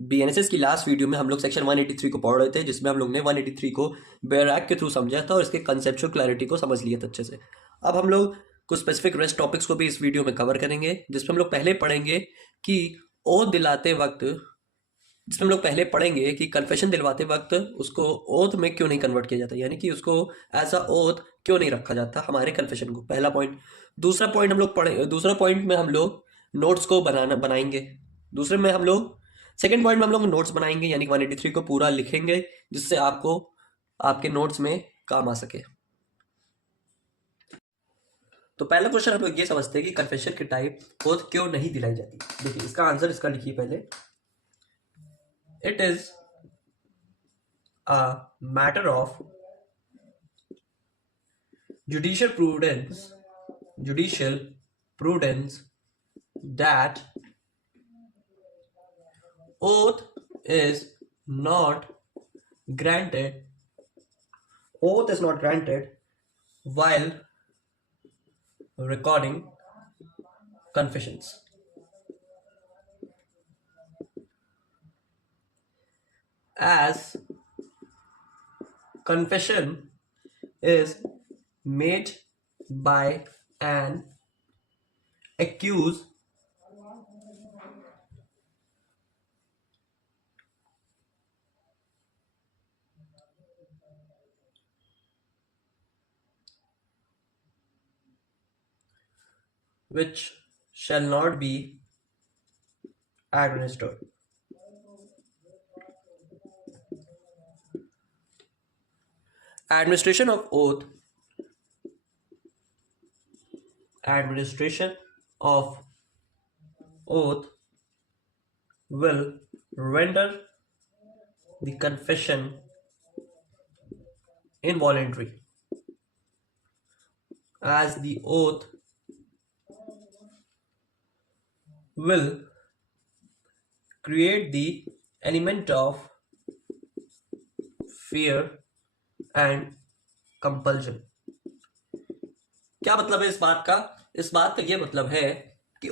BNSS की last video में हम लोग सेक्शन 183 को पढ़ रहे थे, जिसमें हम लोग ने 183 को बैराक के थ्रू समझा था और इसके कंसेप्चुअल क्लैरिटी को समझ लिया था अच्छे से। अब हम लोग कुछ स्पेसिफिक रेस्ट टॉपिक्स को भी इस वीडियो में कवर करेंगे, जिसमें हम लोग पहले पढ़ेंगे कि ओथ दिलाते वक्त जिसमें हम लोग पहले पढ़ेंगे कि कन्फेशन दिलवाते वक्त उसको ओथ में क्यों नहीं कन्वर्ट किया जाता, यानी कि उसको एज अ ओथ क्यों नहीं रखा जाता हमारे कन्फेशन को। पहला पॉइंट। दूसरा पॉइंट में हम लोग नोट्स को बनाएंगे। दूसरे में हम लोग सेकेंड पॉइंट में हम लोग नोट्स बनाएंगे, यानी कि 183 को पूरा लिखेंगे, जिससे आपको आपके नोट्स में काम आ सके। तो पहला क्वेश्चन हम लोग ये समझते हैं कि कन्फेशन के टाइप ओथ क्यों नहीं दिलाई जाती। देखिए इसका आंसर इसका लिखिए पहले। It is a matter of judicial prudence that oath is not granted while recording confessions. As confession is made by an accused which shall not be administered. Administration of oath will render the confession involuntary, as the oath will create the element of fear and compulsion. क्या मतलब है इस बात का? इस बात का ये मतलब है कि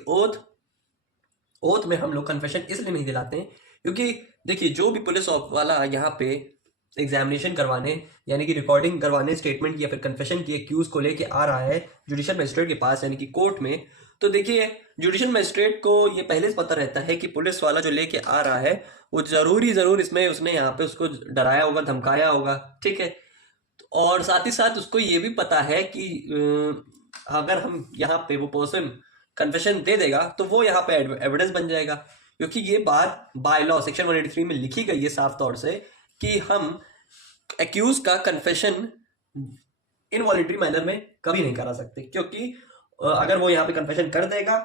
ओथ में हम लोग कन्फेशन इसलिए नहीं दिलाते हैं क्योंकि देखिए जो भी पुलिस वाला यहाँ पे एग्जामिनेशन करवाने यानी कि रिकॉर्डिंग करवाने स्टेटमेंट की या फिर कन्फेशन की एक्यूज को लेके आ रहा है जुडिशियल मजिस्ट्रेट के पास यानी कि कोर्ट में, तो देखिए जुडिशियल मजिस्ट्रेट को ये पहले से पता रहता है कि पुलिस वाला जो लेके आ रहा है वो जरूर इसमें उसने यहाँ पे उसको डराया होगा, धमकाया होगा, ठीक है। और साथ ही साथ उसको ये भी पता है कि अगर हम यहाँ पे वो पर्सन कन्फेशन दे देगा तो वो यहाँ पे एविडेंस बन जाएगा, क्योंकि ये बात बाय लॉ सेक्शन 183 में लिखी गई है साफ तौर से कि हम एक्यूज का कन्फेशन इनवॉलंटरी मैनर में कभी नहीं करा सकते, क्योंकि अगर वो यहाँ पे कन्फेशन कर देगा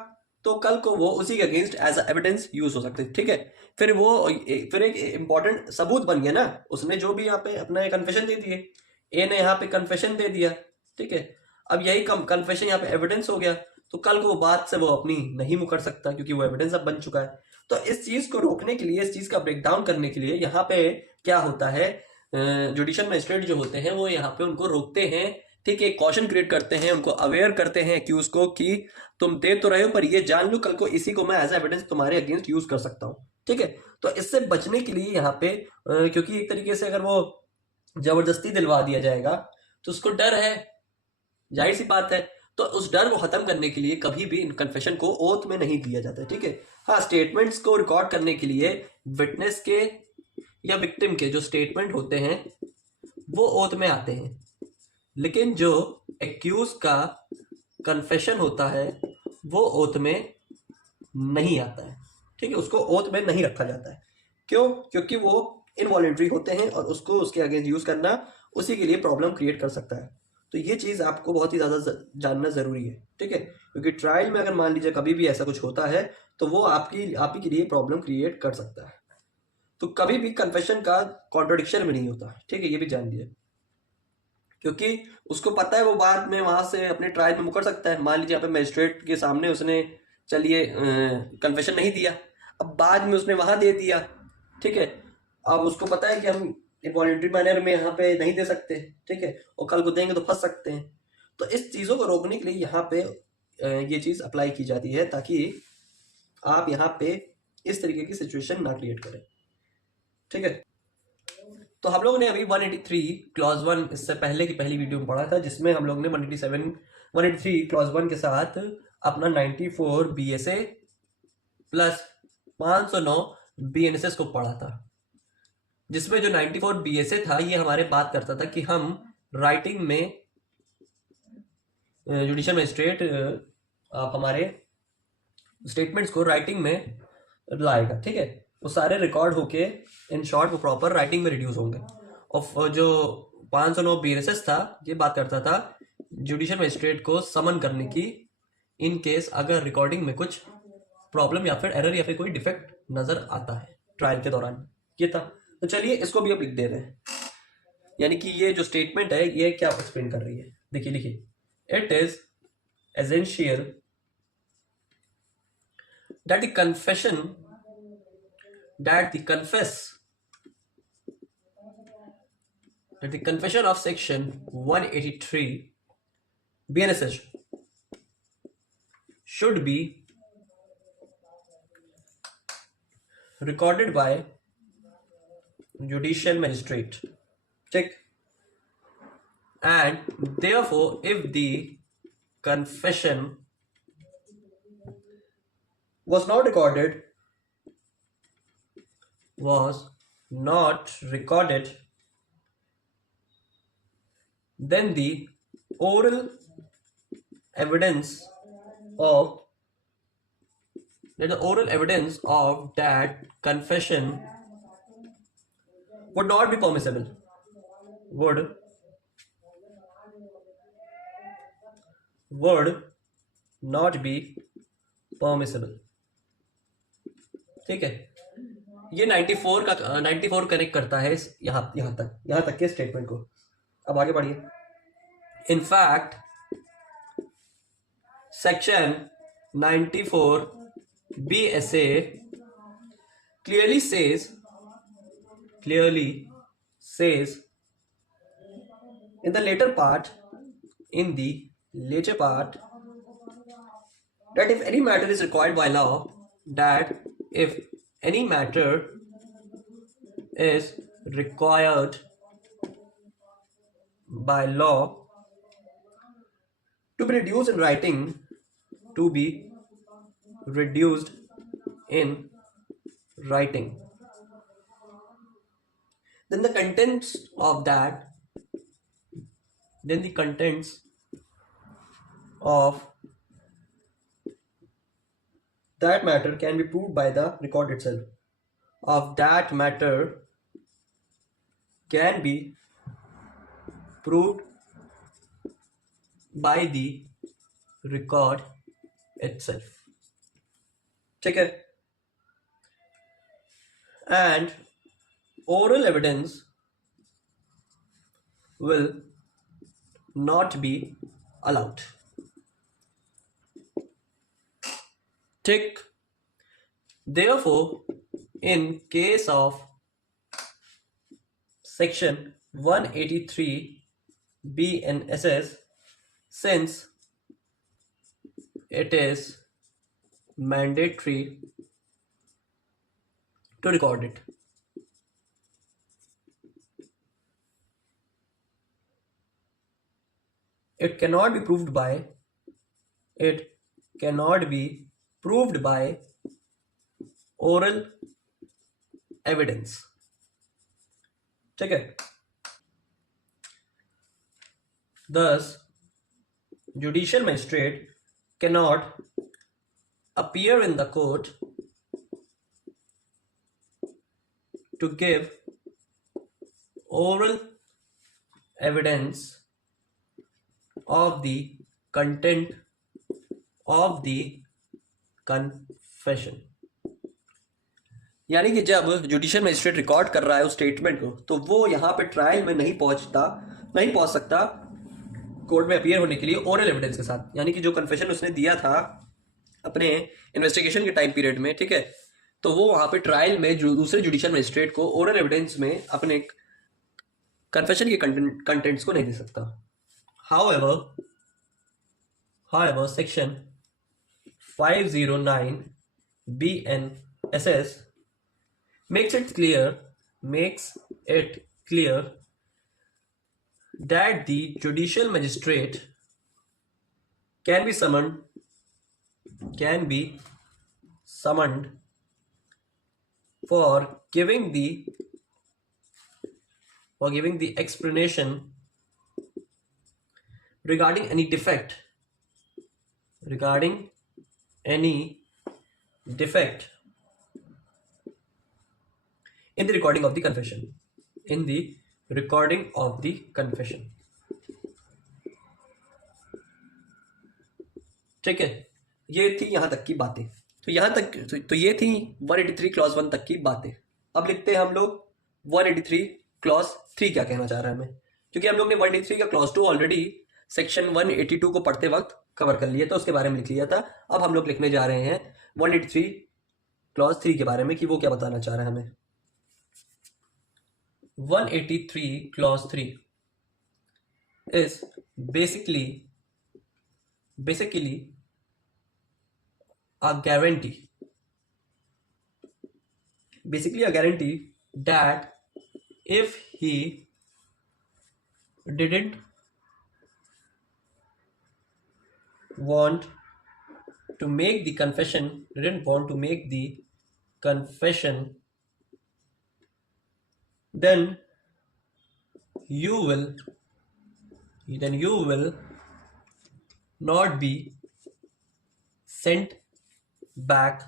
तो कल को वो उसी के अगेंस्ट एज एविडेंस यूज हो सकते हैं, ठीक है। फिर एक इंपॉर्टेंट सबूत बन गया ना, उसने जो भी यहाँ पे अपना कन्फेशन दे दिए, ए ने यहाँ पे कन्फेशन दे दिया, ठीक है। अब यही कन्फेशन यहाँ पे एविडेंस हो गया, तो कल को वो बात से वो अपनी नहीं मुकर सकता क्योंकि वो एविडेंस अब बन चुका है। तो इस चीज को रोकने के लिए, इस चीज का ब्रेकडाउन करने के लिए यहाँ पे क्या होता है, जुडिशियल मजिस्ट्रेट जो होते हैं वो यहाँ पे उनको रोकते हैं, ठीक है, कॉशन क्रिएट करते हैं, उनको अवेयर करते हैं एक्यूज को कि तुम दे तो रहे हो पर ये जान लो कल को इसी को मैं एज एविडेंस तुम्हारे अगेंस्ट यूज कर सकता हूँ, ठीक है। तो इससे बचने के लिए यहाँ पे क्योंकि एक तरीके से अगर वो जबरदस्ती दिलवा दिया जाएगा तो उसको डर है, जाहिर सी बात है, तो उस डर को खत्म करने के लिए कभी भी इन कन्फेशन को ओथ में नहीं दिया जाता, ठीक है। हाँ, स्टेटमेंट्स को रिकॉर्ड करने के लिए विटनेस के या विक्टिम के जो स्टेटमेंट होते हैं वो ओथ में आते हैं, लेकिन जो एक्यूज का कन्फेशन होता है वो ओथ में नहीं आता है, ठीक है, उसको ओथ में नहीं रखा जाता है। क्यों? क्योंकि वो इनवॉलंटरी होते हैं और उसको उसके अगेंस्ट यूज करना उसी के लिए प्रॉब्लम क्रिएट कर सकता है। तो ये चीज आपको बहुत ही ज्यादा जानना जरूरी है, ठीक है, क्योंकि ट्रायल में अगर मान लीजिए कभी भी ऐसा कुछ होता है तो वो आप ही के लिए प्रॉब्लम क्रिएट कर सकता है। तो कभी भी कन्फेशन का कॉन्ट्रडिक्शन में नहीं होता, ठीक है, ये भी जान लीजिए, क्योंकि उसको पता है वो बाद में वहां से अपने ट्रायल में मुकर सकता है। मान लीजिए यहाँ पे मजिस्ट्रेट के सामने उसने चलिए कन्फेशन नहीं दिया, अब बाद में उसने वहां दे दिया, ठीक है, अब उसको पता है कि हम इनवॉलंटरी मैनर में यहाँ पे नहीं दे सकते, ठीक है, और कल को देंगे तो फंस सकते हैं। तो इस चीज़ों को रोकने के लिए यहाँ पे ये चीज़ अप्लाई की जाती है ताकि आप यहाँ पे इस तरीके की सिचुएशन ना क्रिएट करें। ठीक है। तो हम लोगों ने अभी 183 क्लॉज 1 इससे पहले की पहली वीडियो में पढ़ा था, जिसमें हम लोग ने 183 क्लॉज 1 के साथ अपना 94 BSA प्लस 509 BNSS को पढ़ा था, जिसमें जो 94 BSA था ये हमारे बात करता था कि हम राइटिंग में जुडिशियल मजिस्ट्रेट आप हमारे स्टेटमेंट्स को राइटिंग में लाएगा, ठीक है। वो सारे रिकॉर्ड होके इन शॉर्ट वो प्रॉपर राइटिंग में रिड्यूस होंगे। और जो 509 BNSS था ये बात करता था जुडिशियल मजिस्ट्रेट को समन करने की, इन केस अगर रिकॉर्डिंग में कुछ प्रॉब्लम या फिर एरर या फिर कोई डिफेक्ट नजर आता है ट्रायल के दौरान। ये था। तो चलिए इसको भी अब लिख दे रहे हैं, यानी कि ये जो स्टेटमेंट है ये क्या एक्सप्लेन कर रही है। देखिए लिखिए, it is essential that the confession of section 183 BNSS should be recorded by judicial magistrate, check, and therefore if the confession was not recorded, then the oral evidence of that confession would not be permissible. Would not be permissible. ठीक है। ये 94 connect करता है यहाँ तक के statement को। अब आगे बढ़िए। In fact section 94 BSA clearly says in the later part that if any matter is required by law, to be reduced in writing, then the contents of that matter can be proved by the record itself. Of that matter can be proved by the record itself. ठीक है। And oral evidence will not be allowed. Tick. Therefore, in case of section 183 BNSS, since it is mandatory to record it, it cannot be proved by oral evidence. ठीक है। Thus, judicial magistrate cannot appear in the court to give oral evidence of the content of the confession. यानी कि जब judicial magistrate record कर रहा है उस statement को, तो वो यहाँ पे ट्रायल में नहीं पहुंच सकता कोर्ट में अपीयर होने के लिए ओरल एविडेंस के साथ। यानी कि जो कन्फेशन उसने दिया था अपने इन्वेस्टिगेशन के टाइम पीरियड में, ठीक है, तो वो वहां पे ट्रायल में दूसरे जुडिशियल मजिस्ट्रेट को ओरल एविडेंस में अपने कन्फेशन के कंटेंट्स को नहीं दे सकता। However, section 509 BNSS makes it clear makes it clear that the judicial magistrate can be summoned for giving the explanation regarding any defect in the recording of the confession. ठीक है, ये थी यहां तक की बातें। तो यहां तक तो ये थी 183 क्लॉज 1 तक की बातें। अब लिखते हैं हम लोग 183 क्लॉज 3 क्या कहना चाह रहा है हमें, क्योंकि हम लोग ने 183 का क्लॉज 2 ऑलरेडी सेक्शन 182 को पढ़ते वक्त कवर कर लिया था, उसके बारे में लिख लिया था। अब हम लोग लिखने जा रहे हैं 183 क्लॉज 3 के बारे में कि वो क्या बताना चाह रहा है हमें। 183 clause 3 is basically a guarantee that if he didn't want to make the confession, then you will not be sent back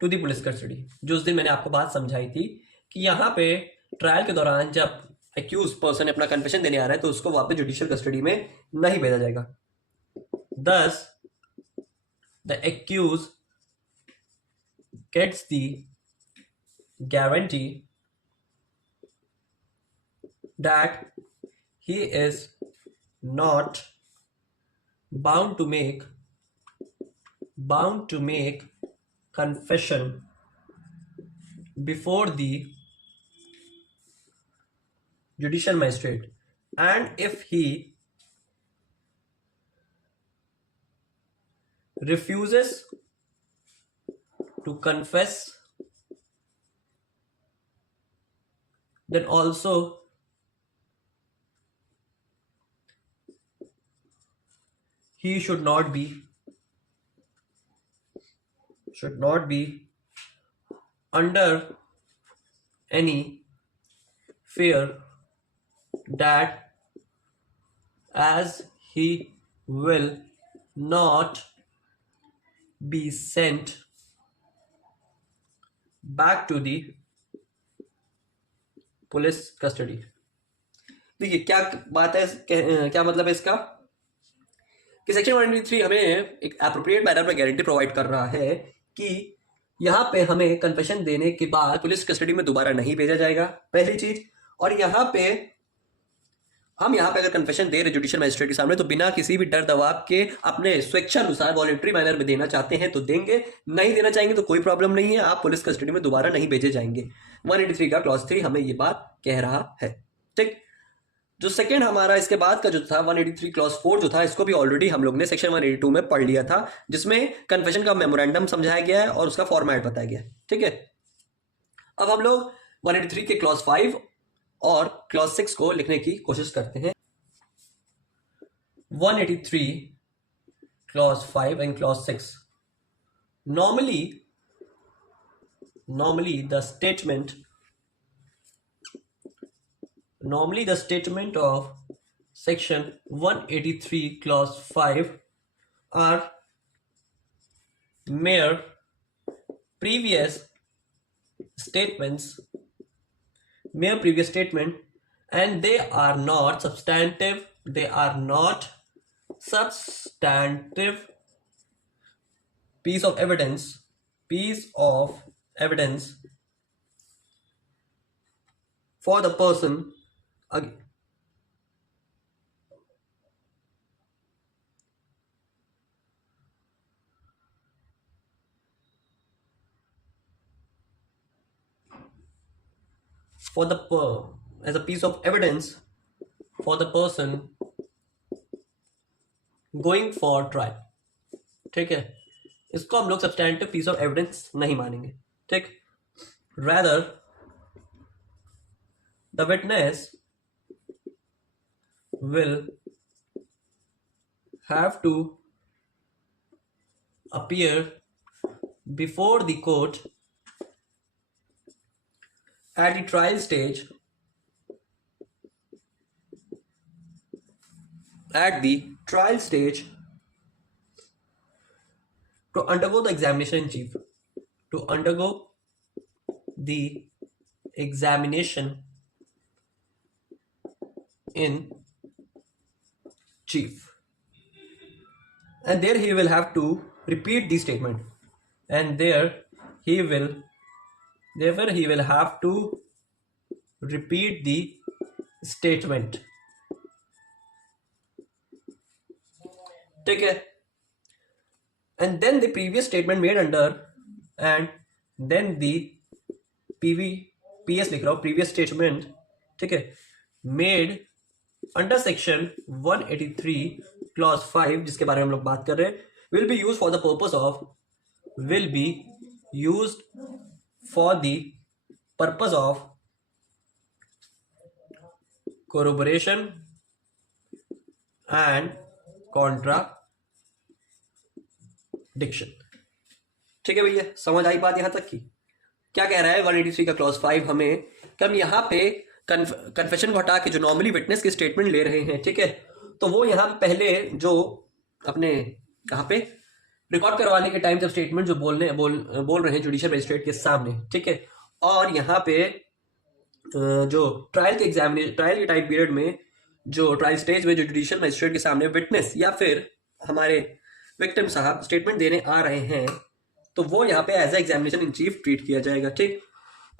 to the police custody. जो उस दिन मैंने आपको बात समझाई थी कि यहाँ पे ट्रायल के दौरान जब एक्यूज पर्सन अपना कन्फेशन देने आ रहा है तो उसको वापस जुडिशियल कस्टडी में नहीं भेजा जाएगा। Thus, the accused gets the guarantee that he is not bound to make confession before the judicial magistrate, and if he refuses to confess, then also he should not be under any fear that as he will not be sent back to the police custody. देखिए क्या बात है, क्या मतलब है इसका कि section 183 हमें एक एप्रोप्रिएट मैनर में गारंटी प्रोवाइड कर रहा है कि यहाँ पे हमें कन्फेशन देने के बाद पुलिस कस्टडी में दोबारा नहीं भेजा जाएगा, पहली चीज। और यहाँ पे अगर कन्फेशन दे रहे जुडिशियल मजिस्ट्रेट के सामने तो बिना किसी भी डर दबाव के अपने स्वेच्छा अनुसार वॉलंटरी मैनर में देना चाहते हैं तो देंगे, नहीं देना चाहेंगे तो कोई प्रॉब्लम नहीं है, आप पुलिस कस्टडी में दोबारा नहीं भेजे जाएंगे। 183 का क्लॉज 3 हमें ये बात कह रहा है। ठीक, जो सेकंड हमारा इसके बाद का जो था 183 क्लॉज 4 जो था, इसको भी ऑलरेडी हम लोग ने सेक्शन 182 में पढ़ लिया था, जिसमें कन्फेशन का मेमोरेंडम समझाया गया है और उसका फॉर्मेट बताया गया है। ठीक है, अब हम लोग 183 के क्लॉज 5 और क्लॉज 6 को लिखने की कोशिश करते हैं। 183 clause 5 and clause 6, normally the statement of section 183 clause 5 are mere previous statement, and they are not substantive piece of evidence for the person as a piece of evidence for the person going for trial. ठीक है, इसको हम लोग substantive piece of evidence नहीं मानेंगे। ठीक, rather the witness will have to appear before the court at the trial stage to undergo the examination in chief. To undergo the examination in chief. And there he will have to repeat the statement. And therefore he will have to repeat the statement. ठीक है. And then the previous statement made under, and then the PS लिख रहा हूँ, previous statement, ठीक है, made under section 183 clause 5 जिसके बारे में हम लोग बात कर रहे हैं, will be used for the purpose of corroboration and contradiction. ठीक है भैया, समझ आई बात यहां तक की? क्या कह रहा है 183 का क्लॉज 5 हमें कि हम यहाँ पे कन्फेशन को हटा के जो नॉर्मली विटनेस की स्टेटमेंट ले रहे हैं, ठीक है, तो वो यहाँ पे पहले जो अपने कहाँ पे रिकॉर्ड करवाने के टाइम जब स्टेटमेंट जो बोल रहे हैं जुडिशियल मजिस्ट्रेट के सामने, ठीक है, और यहाँ पे जो ट्रायल के टाइम पीरियड में जो ट्रायल स्टेज में जो जुडिशियल मजिस्ट्रेट के सामने विटनेस या फिर हमारे विक्टिम साहब स्टेटमेंट देने आ रहे हैं, तो वो यहाँ पे as a examination in chief treat किया जाएगा, ठीक.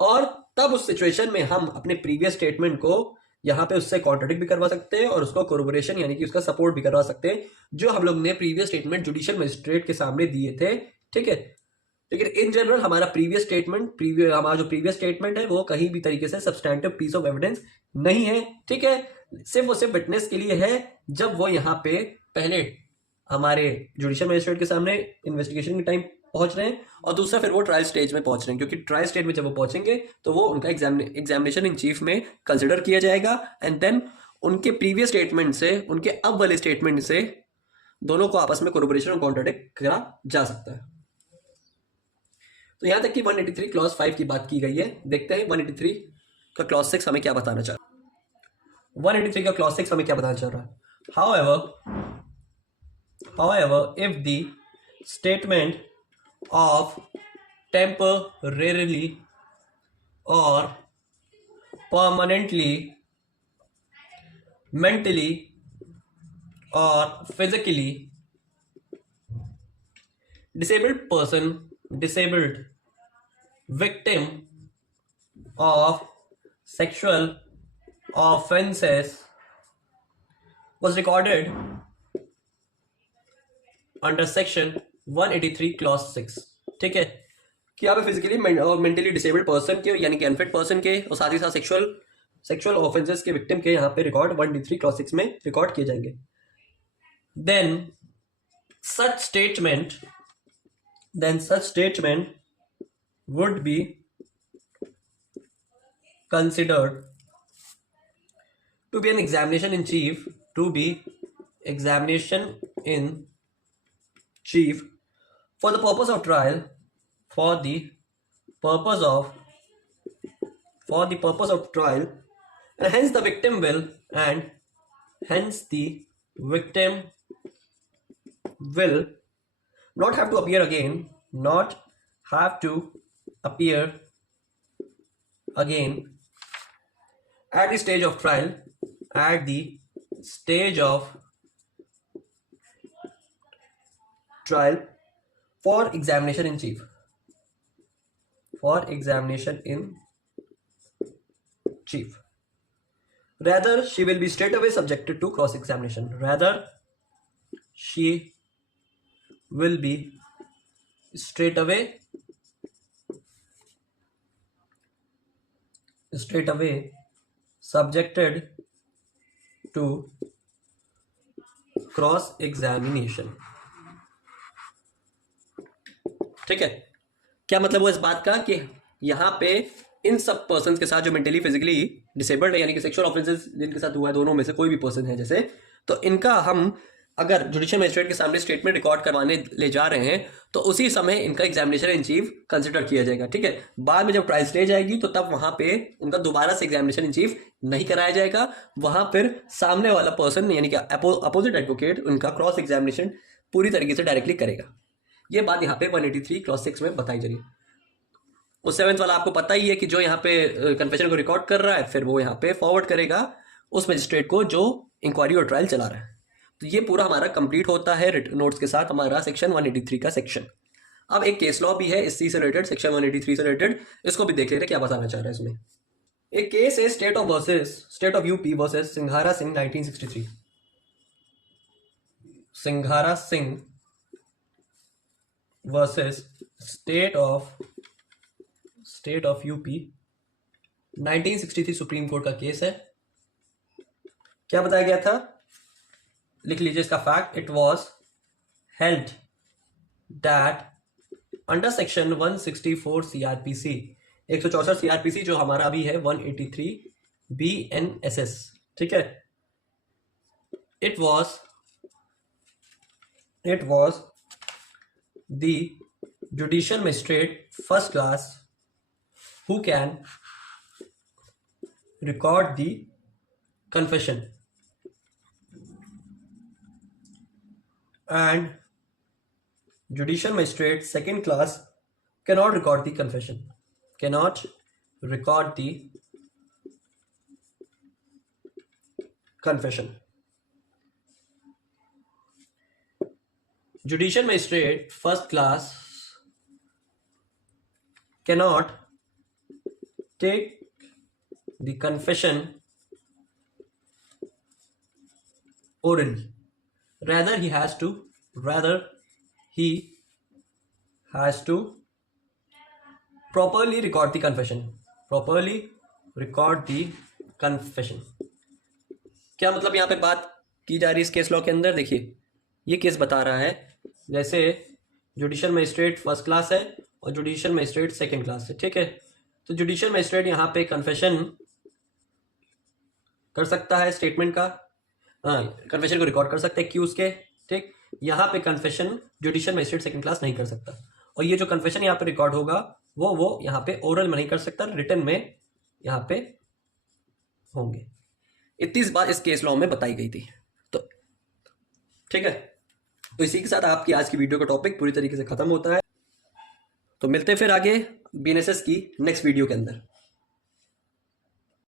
और तब उस सिचुएशन में हम अपने प्रीवियस स्टेटमेंट को यहाँ पे उससे कॉन्ट्रडिक्ट भी करवा सकते हैं और उसको कोरोबोरेशन यानी कि उसका सपोर्ट भी करवा सकते हैं जो हम लोग ने प्रीवियस स्टेटमेंट जुडिशियल मजिस्ट्रेट के सामने दिए थे, ठीक है. लेकिन इन जनरल हमारा जो प्रीवियस स्टेटमेंट है वो कहीं भी तरीके से सब्सटैंटिव पीस ऑफ एविडेंस नहीं है, ठीक है. सिर्फ विटनेस के लिए है जब वो यहाँ पे पहले हमारे जुडिशियल मजिस्ट्रेट के सामने इन्वेस्टिगेशन के टाइम पहुंच रहे हैं और दूसरा फिर वो ट्रायल स्टेज में पहुंच रहे हैं, क्योंकि ट्रायल स्टेज में जब वो पहुंचेंगे तो वो उनका एग्जामिनेशन इन चीफ में कंसिडर किया जाएगा एंड देन उनके प्रीवियस स्टेटमेंट से उनके अब वाले स्टेटमेंट से दोनों को आपस में कोरोबोरेशन और कॉन्ट्रडिक्ट करा जा सकता है. तो यहां तक कि 183 क्लॉज 5 की बात की गई है. देखते हैं 183 का क्लॉज 6 हमें क्या बताना चाह रहा है. 183 का क्लॉज 6 हमें क्या बताना चाह रहा है. However, if the statement of temporarily or permanently, mentally or physically disabled victim of sexual offenses was recorded under section 183 clause 6, ठीक है, कि यहाँ पे फिजिकली और मेंटली डिसेबल्ड पर्सन के यानी कि अनफिट पर्सन के और साथ ही साथ सेक्सुअल ऑफेंसेस के विक्टिम के यहाँ पे रिकॉर्ड 183 क्लॉज 6 में रिकॉर्ड किए जाएंगे. Then such statement would be considered to be an examination in chief for the purpose of trial, for the purpose of trial, and hence the victim will not have to appear again at the stage of trial, for examination in chief. Rather, she will be straight away subjected to cross examination. Subjected to cross examination. ठीक है. क्या मतलब हुआ इस बात का कि यहाँ पे इन सब पर्सन के साथ जो मेंटली फिजिकली डिसेबल्ड है, यानी कि सेक्सुअल ऑफेंसेस जिनके साथ हुआ है, दोनों में से कोई भी पर्सन है जैसे, तो इनका हम अगर जुडिशियल मजिस्ट्रेट के सामने स्टेटमेंट रिकॉर्ड करवाने ले जा रहे हैं तो उसी समय इनका एग्जामिनेशन इन चीफ कंसिडर किया जाएगा, ठीक है। बाद में जब ट्रायल स्टेज आएगी तो तब वहां पे उनका दोबारा से एग्जामिनेशन इन चीफ नहीं कराया जाएगा। वहां फिर सामने वाला पर्सन यानी कि अपोजिट एडवोकेट उनका क्रॉस एग्जामिनेशन पूरी तरीके से डायरेक्टली करेगा। ये बात यहाँ पे 183 क्लॉज 6 में बताई जा रही है। उस 7th वाला आपको पता ही है कि जो यहाँ पे कन्फेशन को रिकॉर्ड कर रहा है फिर वो यहाँ पे फॉरवर्ड करेगा उस मजिस्ट्रेट को जो इंक्वायरी और ट्रायल चला रहा है। तो ये पूरा हमारा कंप्लीट होता है नोट्स के साथ हमारा सेक्शन 183 का सेक्शन। अब एक केस लॉ भी है इसी से रिलेटेड, सेक्शन 183 से रिलेटेड, इसको भी देख लेते हैं क्या बताना चाह रहा है इसमें। एक केस है स्टेट ऑफ यूपी वर्सेस सिंघारा सिंह 1963। सिंघारा Singh versus state of UP 1963 supreme court का केस है। क्या बताया गया था, लिख लीजिए इसका fact. It was held that under section 164 CrPC, 164 CrPC जो हमारा अभी है 183 BNSS, ठीक है। It was the judicial magistrate first class who can record the confession and judicial magistrate second class cannot record the confession, judicial magistrate first class cannot take the confession orally, rather he has to properly record the confession, क्या मतलब यहाँ पे बात की जा रही है इस केस लॉ के अंदर। देखिए ये केस बता रहा है जैसे जुडिशियल मजिस्ट्रेट फर्स्ट क्लास है और जुडिशियल मजिस्ट्रेट सेकंड क्लास है, ठीक है। तो जुडिशियल मजिस्ट्रेट यहाँ पे कन्फेशन कर सकता है, स्टेटमेंट का कन्फेशन को रिकॉर्ड कर सकता है एक्यूज के, ठीक। यहाँ पे confession judicial magistrate second class नहीं कर सकता, और ये जो कन्फेशन यहाँ पे रिकॉर्ड होगा वो यहाँ पे ओरल में नहीं कर सकता, रिटन में यहाँ पे होंगे। इतनी बात इस केस लॉ में बताई गई थी, तो ठीक है। तो इसी के साथ आपकी आज की वीडियो का टॉपिक पूरी तरीके से खत्म होता है। तो मिलते हैं फिर आगे BNSS की नेक्स्ट वीडियो के अंदर।